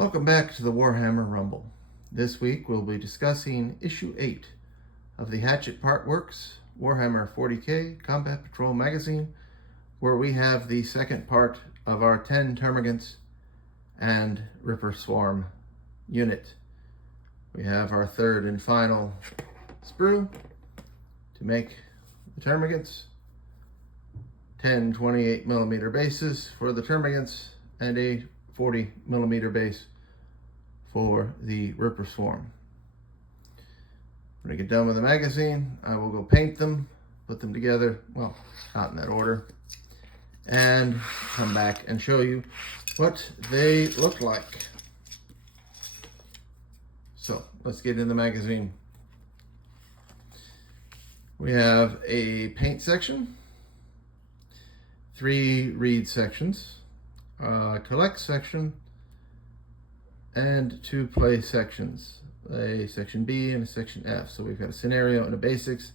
Welcome back to the Warhammer Rumble. This week we'll be discussing issue 8 of the Hatchet Part Works Warhammer 40k Combat Patrol Magazine, where we have the second part of our 10 Termagants and Ripper Swarm unit. We have our third and final sprue to make the Termagants, 10 28mm bases for the Termagants, and a 40mm base for the Ripper Swarm. When I get done with the magazine, I will go paint them, put them together, well, not in that order, and come back and show you what they look like. So let's get in the magazine. We have a paint section, 3 read sections, collect section, and 2 play sections, a section B and a section F. So we've got a scenario and a basics.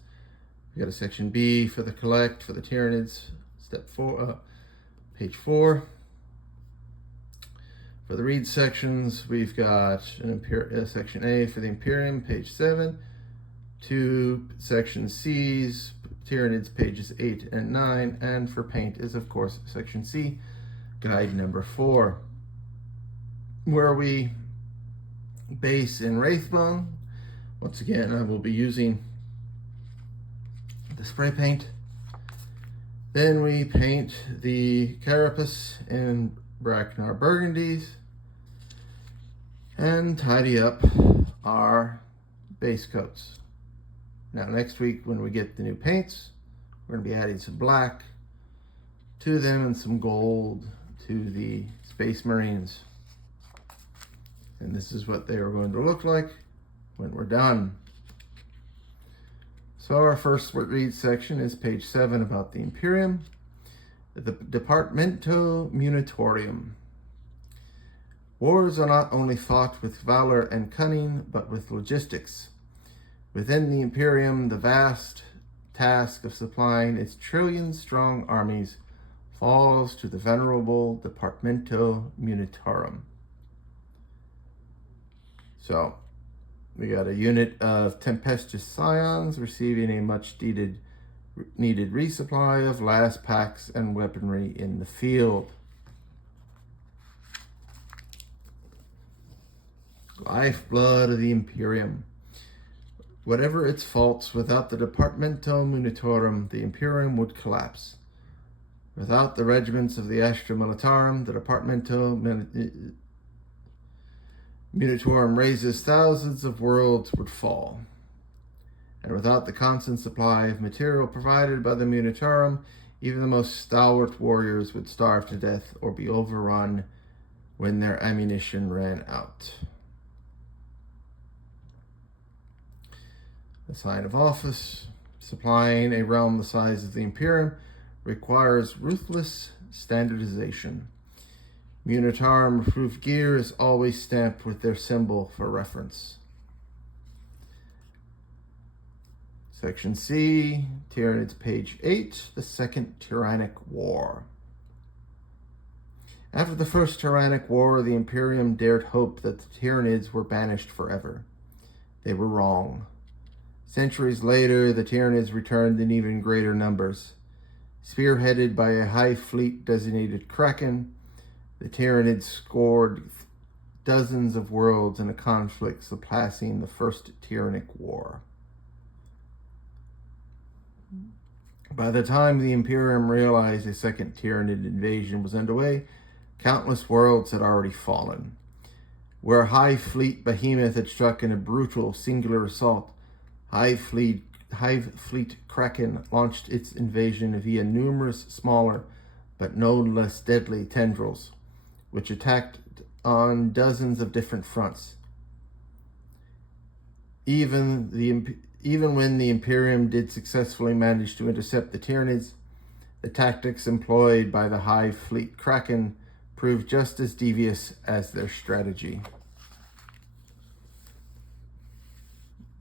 We've got a section B for the collect, for the Tyranids, page 4. For the read sections, we've got section A for the Imperium, page 7, 2 section C's, Tyranids, pages 8 and 9, and for paint is, of course, section C, guide number 4, where we base in Wraithbone. Once again, I will be using the spray paint. Then we paint the carapace in Bracknar Burgundies and tidy up our base coats. Now next week, when we get the new paints, we're going to be adding some black to them and some gold to the Space Marines. And this is what they are going to look like when we're done. So our first read section is page 7 about the Imperium, the Departamento Munitorium. Wars are not only fought with valor and cunning, but with logistics. Within the Imperium, the vast task of supplying its trillion-strong armies falls to the venerable Departamento Munitorum. So, we got a unit of Tempestuous Scions receiving a much needed resupply of last packs and weaponry in the field. Lifeblood of the Imperium. Whatever its faults, without the Departamento Munitorum, the Imperium would collapse. Without the regiments of the Astra Militarum, the Departamento Munitorum raises thousands of worlds would fall. And without the constant supply of material provided by the Munitorum, even the most stalwart warriors would starve to death or be overrun when their ammunition ran out. The sign of office, supplying a realm the size of the Imperium, requires ruthless standardization. Munitorum approved gear is always stamped with their symbol for reference. Section C, Tyranids, page 8, the Second Tyrannic War. After the First Tyrannic War, the Imperium dared hope that the Tyranids were banished forever. They were wrong. Centuries later, the Tyranids returned in even greater numbers. Spearheaded by a high fleet designated Kraken, the Tyranids scored dozens of worlds in a conflict surpassing the First Tyrannic War. By the time the Imperium realized a second Tyranid invasion was underway, countless worlds had already fallen. Where High Fleet Behemoth had struck in a brutal singular assault, High Fleet Kraken launched its invasion via numerous smaller but no less deadly tendrils, which attacked on dozens of different fronts. Even when the Imperium did successfully manage to intercept the Tyranids, the tactics employed by the High Fleet Kraken proved just as devious as their strategy.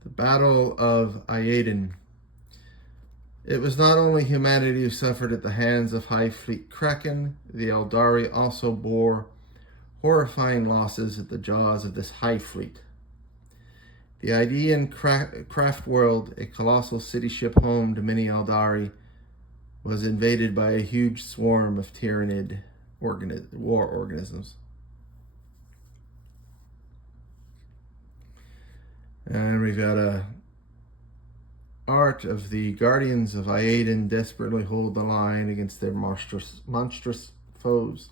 The Battle of Aeden. It was not only humanity who suffered at the hands of High Fleet Kraken, the Eldari also bore horrifying losses at the jaws of this hive fleet. The Idean craft world, a colossal city ship home to many Eldari, was invaded by a huge swarm of Tyranid war organisms. And we've got a art of the Guardians of Aedan desperately hold the line against their monstrous foes.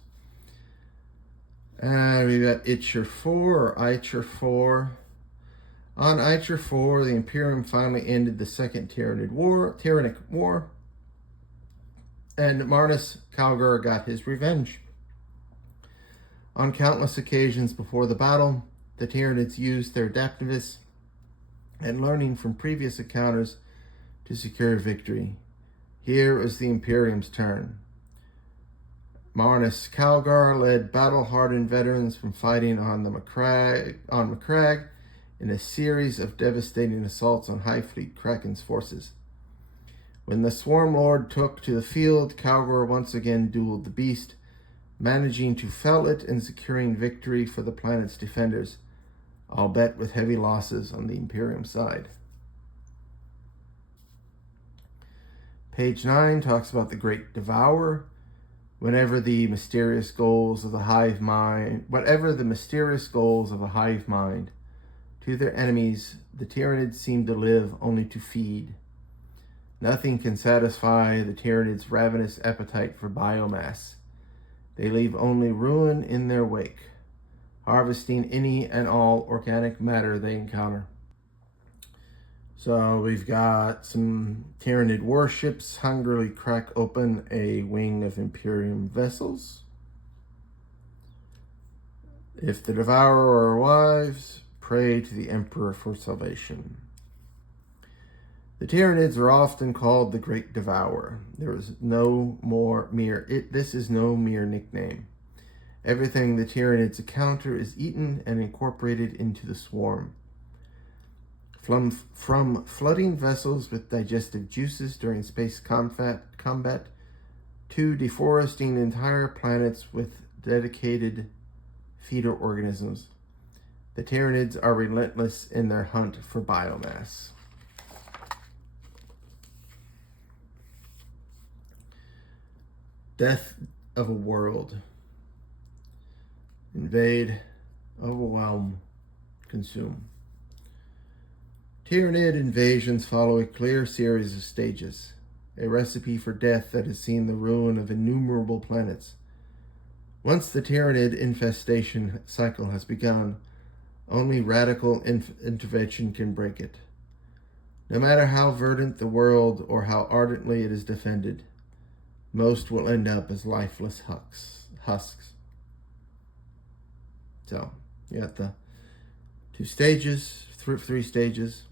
And we've got Itcher 4 or Itcher 4. On Itcher 4, the Imperium finally ended the Second Tyrannic War, and Marnus Calgar got his revenge. On countless occasions before the battle, the Tyranids used their adaptiveness and learning from previous encounters to secure victory. Here was the Imperium's turn. Marnus Calgar led battle-hardened veterans from fighting on Macragge in a series of devastating assaults on Hive Fleet Kraken's forces. When the Swarm Lord took to the field, Calgar once again dueled the beast, managing to fell it and securing victory for the planet's defenders, albeit with heavy losses on the Imperium side. Page 9 talks about the Great Devourer. Whatever the mysterious goals of the hive mind, to their enemies, the Tyranids seem to live only to feed. Nothing can satisfy the Tyranids' ravenous appetite for biomass. They leave only ruin in their wake, harvesting any and all organic matter they encounter. So we've got some Tyranid warships hungrily crack open a wing of Imperium vessels. If the Devourer arrives, pray to the Emperor for salvation. The Tyranids are often called the Great Devourer. This is no mere nickname. Everything the Tyranids encounter is eaten and incorporated into the swarm. From flooding vessels with digestive juices during space combat to deforesting entire planets with dedicated feeder organisms, the Tyranids are relentless in their hunt for biomass. Death of a world. Invade, overwhelm, consume. Tyranid invasions follow a clear series of stages, a recipe for death that has seen the ruin of innumerable planets. Once the Tyranid infestation cycle has begun, only radical intervention can break it. No matter how verdant the world or how ardently it is defended, most will end up as lifeless husks. So, you got the three stages.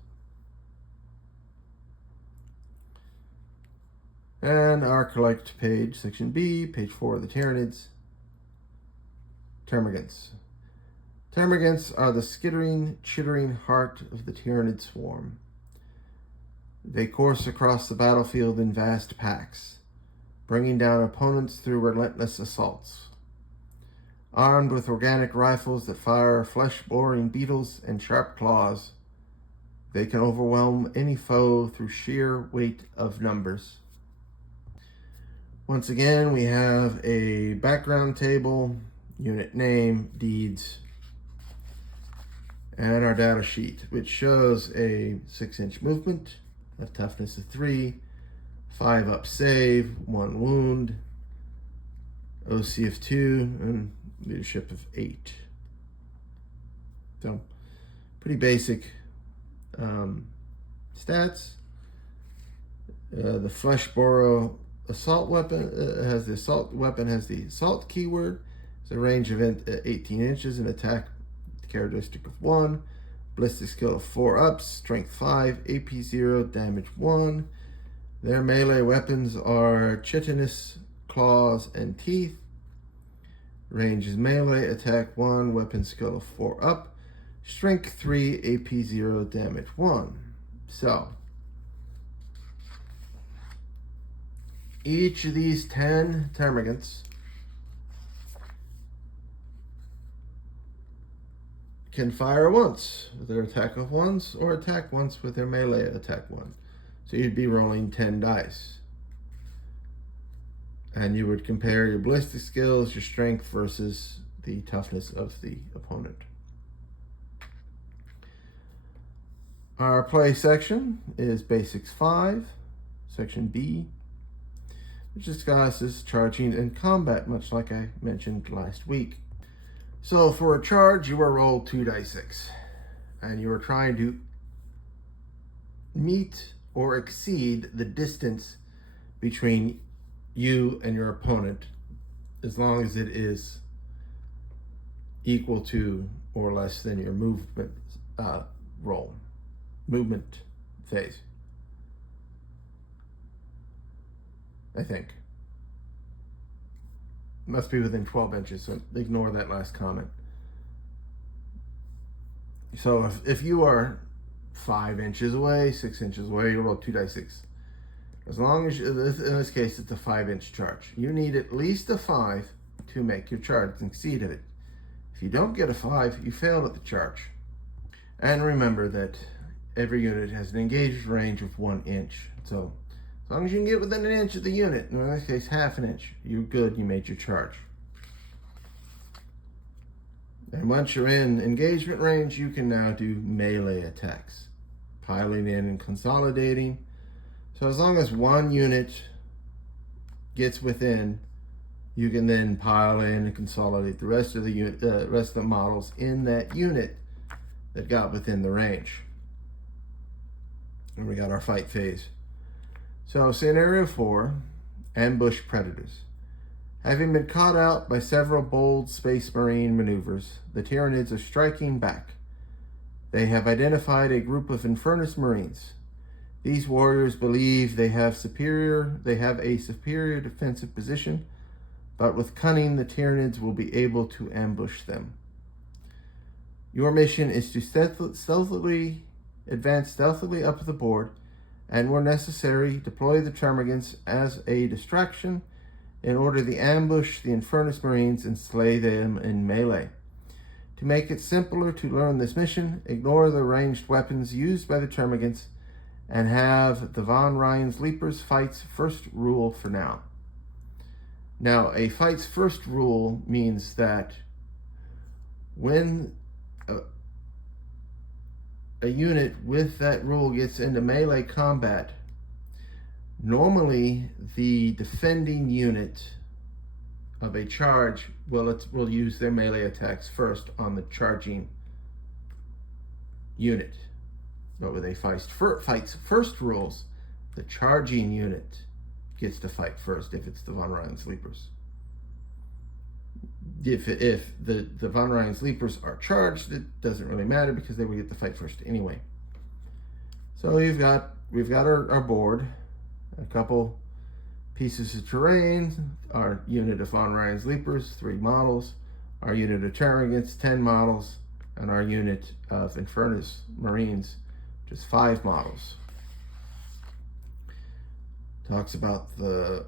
And our collect page, section B, page 4 of the Tyranids. Termagants. Termagants are the skittering, chittering heart of the Tyranid swarm. They course across the battlefield in vast packs, bringing down opponents through relentless assaults. Armed with organic rifles that fire flesh-boring beetles and sharp claws, they can overwhelm any foe through sheer weight of numbers. Once again, we have a background table, unit name, deeds, and our data sheet, which shows a 6-inch movement, a toughness of 3, 5 up save, 1 wound, OC of 2, and leadership of 8. So, pretty basic stats. The Fleshboro assault weapon has the assault keyword. It's a range of 18 inches, an attack characteristic of 1, ballistic skill of 4 ups, strength 5, AP 0, damage 1. Their melee weapons are chitinous claws and teeth. Range is melee, attack 1, weapon skill of 4 up, strength 3, AP 0, damage 1. So, each of these 10 termagants can fire once with their attack of 1s or attack once with their melee attack 1. So you'd be rolling 10 dice. And you would compare your ballistic skills, your strength versus the toughness of the opponent. Our play section is Basics 5, Section B, which discusses charging and combat, much like I mentioned last week. So for a charge, you are rolled 2d6, and you are trying to meet or exceed the distance between you and your opponent, as long as it is equal to or less than your movement movement phase, I think. Must be within 12 inches, so ignore that last comment. So if you are 5 inches away, 6 inches away, you roll 2d6. As long as, in this case, it's a 5-inch charge. You need at least a 5 to make your charge and exceed it. If you don't get a 5, you failed at the charge. And remember that every unit has an engaged range of 1 inch. So as long as you can get within an inch of the unit, in this case half an inch, you're good, you made your charge. And once you're in engagement range, you can now do melee attacks, piling in and consolidating. So as long as one unit gets within, you can then pile in and consolidate the rest of the rest of the models in that unit that got within the range. And we got our fight phase. So scenario 4, ambush predators. Having been caught out by several bold space marine maneuvers, the Tyranids are striking back. They have identified a group of Infernus Marines. These warriors believe they have a superior defensive position, but with cunning, the Tyranids will be able to ambush them. Your mission is to advance stealthily up the board, and where necessary, deploy the termagants as a distraction in order to ambush the Infernus Marines and slay them in melee. To make it simpler to learn this mission, ignore the ranged weapons used by the termagants and have the Von Ryan's Leapers Fight's first rule for now. Now, a fight's first rule means that when a unit with that rule gets into melee combat, normally the defending unit of a charge will use their melee attacks first on the charging unit. But with a fight's first rules, the charging unit gets to fight first if it's the Von Ryan Sleepers. If the Von Ryan Sleepers are charged, it doesn't really matter because they will get to fight first anyway. So we've got our board, a couple pieces of terrain, our unit of Von Ryan Sleepers, 3 models, our unit of termagants, 10 models, and our unit of Infernus Marines, just 5 models. Talks about the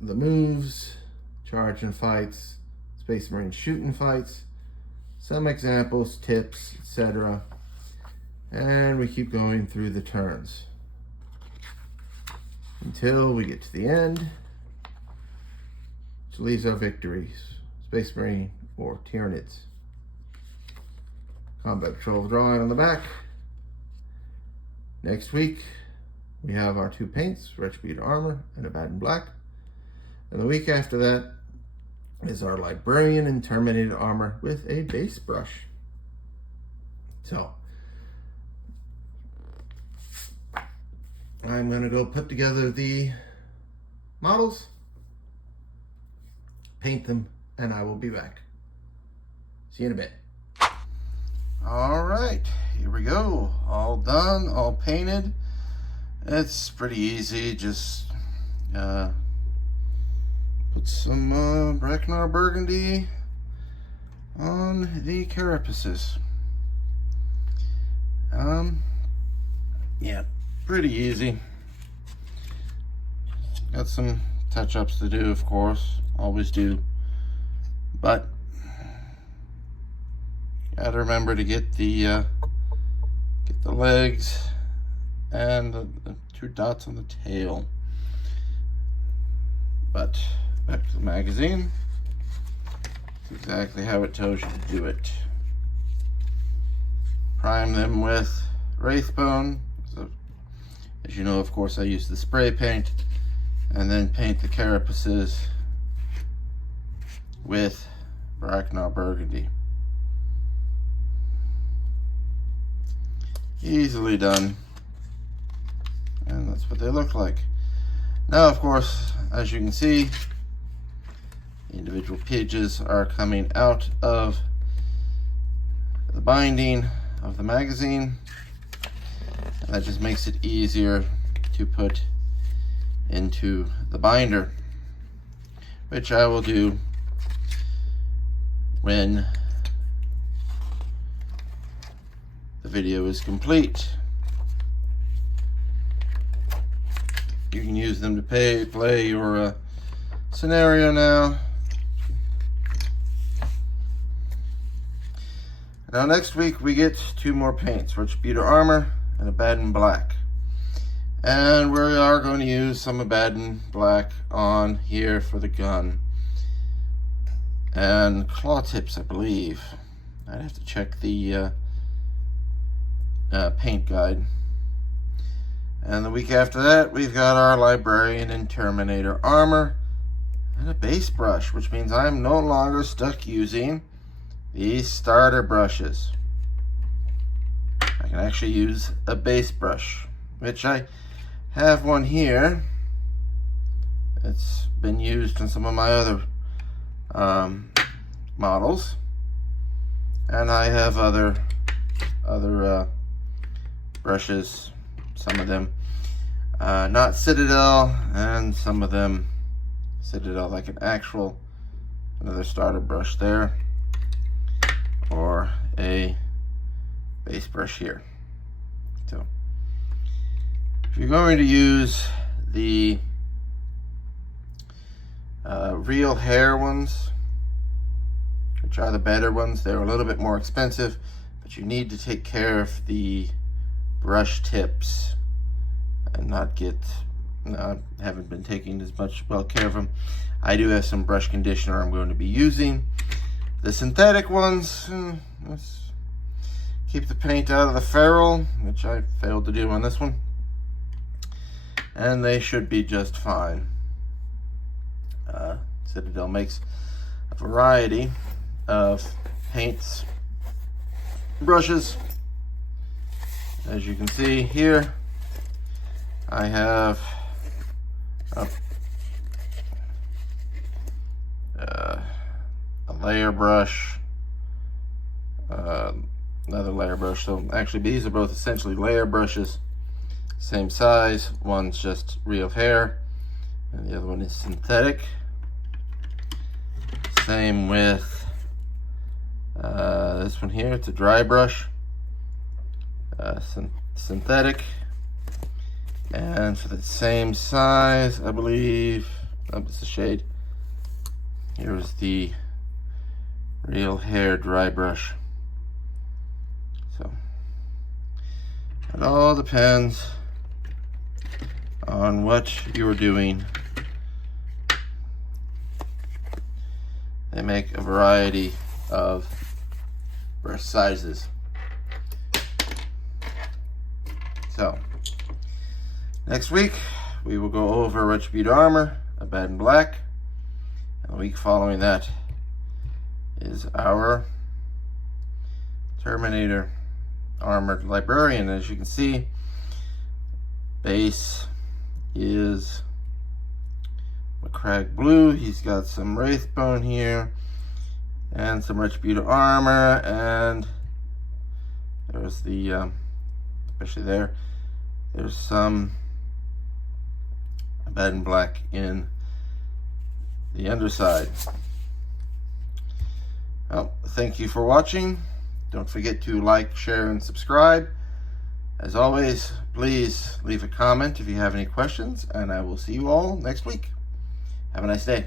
moves, charge and fights, Space Marine shooting fights, some examples, tips, etc. And we keep going through the turns until we get to the end, which leaves our victories, Space Marine or Tyranids. Combat Patrol drawing on the back. Next week, we have our 2 paints, Retributor Armor and Abaddon Black. And the week after that is our Librarian and Terminated Armor with a base brush. So, I'm going to go put together the models, paint them, and I will be back. See you in a bit. All right, here we go. All done, all painted. It's pretty easy. Just put some Breckenridge Burgundy on the carapaces. Yeah, pretty easy. Got some touch-ups to do, of course. Always do. But Gotta remember to get the legs and the 2 dots on the tail. But back to the magazine. It's exactly how it tells you to do it. Prime them with Wraithbone. So, as you know, of course, I use the spray paint, and then paint the carapaces with Bracknell Burgundy. Easily done, and that's what they look like. Now, of course, as you can see, the individual pages are coming out of the binding of the magazine, and that just makes it easier to put into the binder, which I will do when the video is complete. You can use them to play your scenario now. Now next week we get 2 more paints, Retributor Armor and Abaddon Black. And we are going to use some Abaddon Black on here for the gun. And claw tips, I believe. I'd have to check the paint guide. And the week after that, we've got our Librarian and Terminator armor and a base brush, which means I'm no longer stuck using these starter brushes. I can actually use a base brush, which I have one here. It's been used in some of my other models, and I have other brushes, some of them not Citadel, and some of them Citadel, like another starter brush there, or a base brush here. So if you're going to use the real hair ones, which are the better ones, they're a little bit more expensive, but you need to take care of the brush tips and not get, I haven't been taking as much care of them. I do have some brush conditioner I'm going to be using. The synthetic ones, let's keep the paint out of the ferrule, which I failed to do on this one, and they should be just fine. Citadel makes a variety of paints, brushes. As you can see here, I have a layer brush, another layer brush. So actually these are both essentially layer brushes, same size. One's just real hair and the other one is synthetic. Same with this one here, it's a dry brush, synthetic, and for the same size, I believe, it's a shade, here's the real hair dry brush. So it all depends on what you're doing. They make a variety of brush sizes. So next week we will go over Retributor Armor, Abaddon Black, and the week following that is our Terminator Armored Librarian. As you can see, base is Crag Blue. He's got some Wraithbone here and some Retributor Armor, and there's the especially there's some Abaddon Black in the underside. Well, thank you for watching. Don't forget to like, share, and subscribe. As always, please leave a comment if you have any questions, and I will see you all next week. Have a nice day.